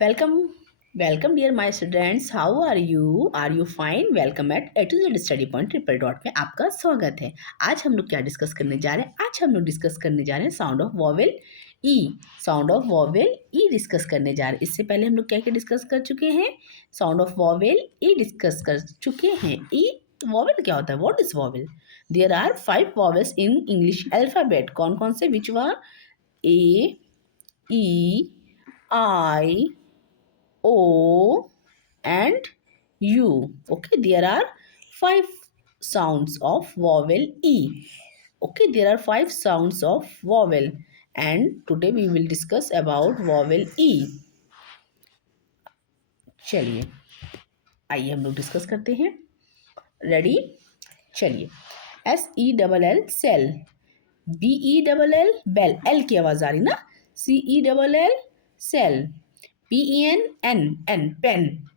Welcome, welcome, dear my students. How are you? Are you fine? Welcome at A to Z Study Point Triple Dot में आपका स्वागत है। आज हम लोग क्या डिस्कस करने जा रहे हैं? आज हम लोग डिस्कस करने जा रहे हैं sound of vowel E. Sound of vowel E discuss करने जा रहे हैं। इससे पहले हम लोग क्या क्या डिस्कस कर चुके हैं? Sound of vowel E discuss कर चुके हैं। ई वॉवेल क्या होता है? What is vowel? There are 5 vowels in English alphabet. कौन कौन से? विच वर? ए, ई, I, O, and U. Okay, there are 5 sounds of vowel E. Okay, there are 5 sounds of vowel, and today we will discuss about vowel E. चलिए आइए हम लोग discuss करते हैं। Ready? चलिए। SELL sell, BELL bell, L की आवाज आ रही ना। CELL cell, PEN pen,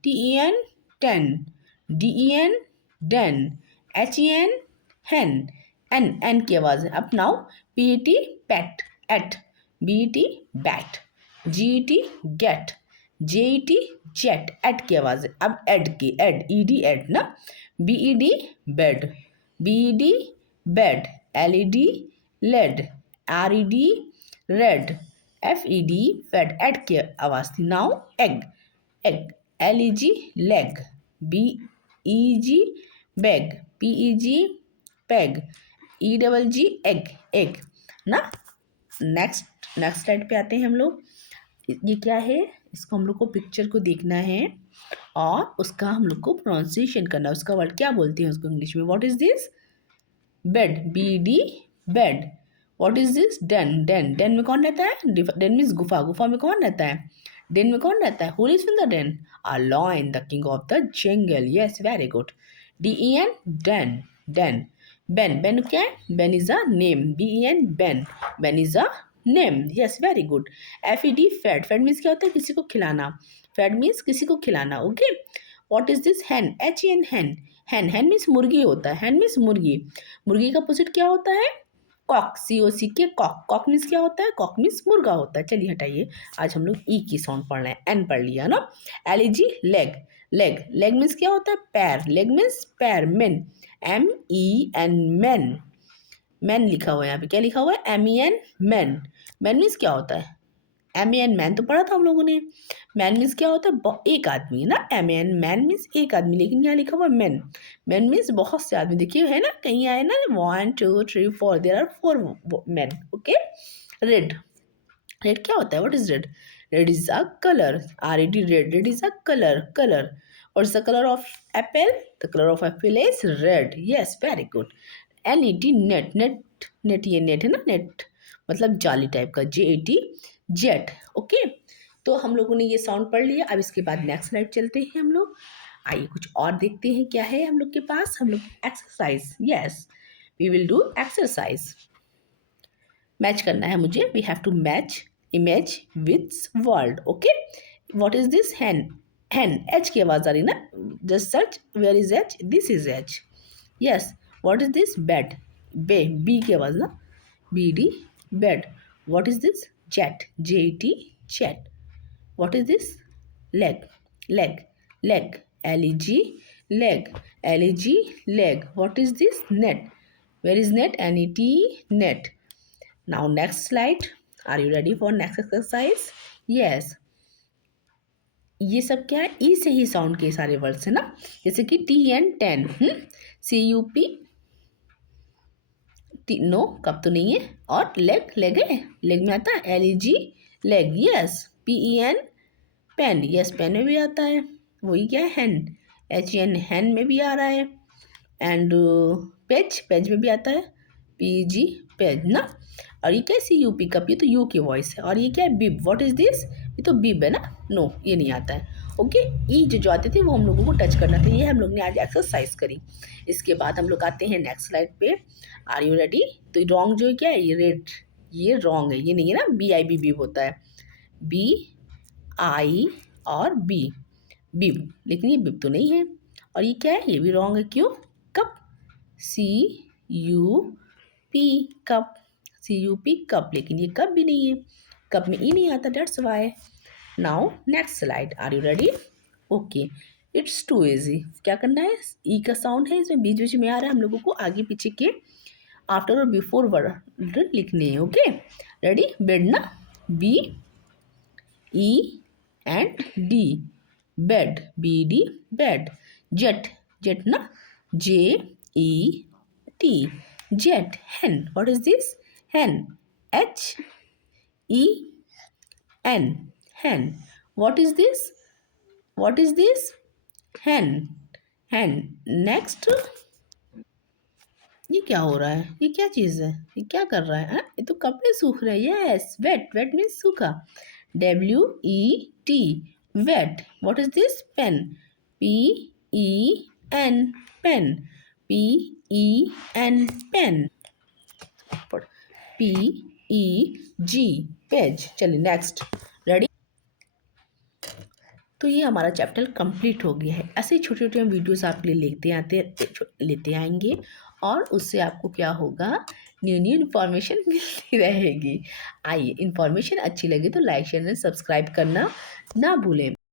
TEN DEN den, HEN hen, N की आवाज है। अब now PET pet, et, BET bet, GET get, JET jet, et की आवाज है। अब एड की, एड, ED एड ना। BED bed, BED bed, LED led, RED red, FED fed, ed की आवाज थी। Now egg, egg, LEG leg, BEG beg, PEG peg, EGG egg, egg ना। नेक्स्ट स्लाइड पे आते हैं हम लोग। ये क्या है? इसको हम लोग को पिक्चर को देखना है और उसका हम लोग को प्रोनाउंसिएशन करना है। उसका वर्ड क्या बोलते हैं उसको इंग्लिश में? What is this? Bed, BD bed. What is this? Den, den में कौन रहता है? डेन मीन्स गुफा, गुफा में कौन रहता है? डेन में कौन रहता है? Who lives in the den? A lion, the king of the jungle. Yes, very good. DEN den, den. Ben क्या है? Ben is a name, BEN Ben, Ben is a name. Yes, very good. FED fed, fed means क्या होता है? किसी को खिलाना। Fade means किसी को खिलाना। Okay. What is this? Hen, HEN hen, hen means मुर्गी होता है। हैन मीन्स मुर्गी। मुर्गी का अपोजिट क्या होता है? कॉक, COC के कॉक। कॉक मीन्स क्या होता है? कॉक मीन्स मुर्गा होता है। चलिए हटाइए, आज हम लोग ई की साउंड पढ़ रहे हैं। एन पढ़ लिया ना। LEG leg, leg, leg means क्या होता है? पैर, लेग मीन्स पैर। मेन, MEN मैन, मैन लिखा हुआ है यहाँ पे। क्या लिखा हुआ है? MEN man. मैन मीन्स क्या होता है? MEN मैन तो पढ़ा था हम लोगों ने। मैन मीन्स क्या होता है? एक आदमी ना। MEN मैन मीन्स एक आदमी, लेकिन यहाँ लिखा हुआ मैन। मैन मीन्स बहुत से आदमी। देखिए है ना, कहीं आए ना 1 2 3 4, there are 4 man. Okay. Red, red क्या होता है? What is red? Red is a colour, RED red, red is a colour, colour. और is the colour of apple? The colour of apple is red. Yes, very good. NET net, net, net ये net है ना, net मतलब जाली type का। JET jet. Okay, तो हम लोगों ने ये साउंड पढ़ लिया। अब इसके बाद नेक्स्ट स्लाइड चलते हैं हम लोग। आइए कुछ और देखते हैं क्या है हम लोग के पास। हम लोग exercise, yes we will do exercise. Match करना है मुझे। We have to match image with word. Okay. What is this? Hen, hen, H की आवाज आ रही ना। Just search where is H, this is H. Yes. What is this? Bed, be, B की आवाज ना। BD bed. What is this? Jet, JET jet. What is this? Leg, leg, leg, LEG leg, LEG leg. What is this? Net, where is net? NET net. Now next slide. Are you ready for next exercise? Yes. ये सब क्या है? ई से ही sound के सारे words है ना। जैसे कि TN टेन, CUP नो, कब तो नहीं है। और लेग, लेग है, लेग में आता है। LEG leg. Yes. PEN pen, yes pen में भी आता है। वही क्या है? हैन, HEN हैन में भी आ रहा है। एंड पेज, पेज में भी आता है। PG पेज ना। और ये क्या है? CUP कप, ये तो यू की वॉइस है। और ये क्या है? बिब। What is this? ये तो बिब है ना। नो, ये नहीं आता है। ओके। ई जो आते थे वो हम लोगों को टच करना था। ये हम लोग ने आज एक्सरसाइज करी। इसके बाद हम लोग आते हैं नेक्स्ट स्लाइड पे। Are you ready? तो रॉन्ग जो है क्या है? ये रेड, ये रॉन्ग है, ये नहीं है ना। BIB बिब होता है। BI और B बिब, लेकिन ये बिब तो नहीं है। और ये क्या है? ये भी रॉन्ग है। क्यों? Cup, CUP cup, CUP cup, लेकिन ये कप भी नहीं है। कप में ई नहीं आता, that's why. Now next slide, are you ready? Okay, it's too easy. क्या करना है, ई का साउंड है इसमें, बीच बीच में आ रहा है, हम लोगों को आगे पीछे के आफ्टर और बिफोर वर्ड लिखने हैं। Okay, ready? बेड ना, B E and D, bed, B D, bed. Jet, jet ना, J E T, jet. hen, what is this? hen, h e n, hen। what is this? what is this? hen, hen। next, ये क्या हो रहा है, ये क्या चीज़ है, ये क्या कर रहा है? ये तो कपड़े सूख रहे हैं। यस, वेट, वेट मीन्स सूखा। WET, wet. What is this? Pen, PEN, pen, PEN, pen. PEG, page. चलिए नेक्स्ट, रेडी? तो ये हमारा चैप्टर कंप्लीट हो गया है। ऐसे छोटे छोटे हम वीडियोस आपके लिए लेते आएंगे और उससे आपको क्या होगा, न्यू न्यू इन्फॉर्मेशन मिलती रहेगी। आइए, इन्फॉर्मेशन अच्छी लगे तो लाइक शेयर एंड सब्सक्राइब करना ना भूलें।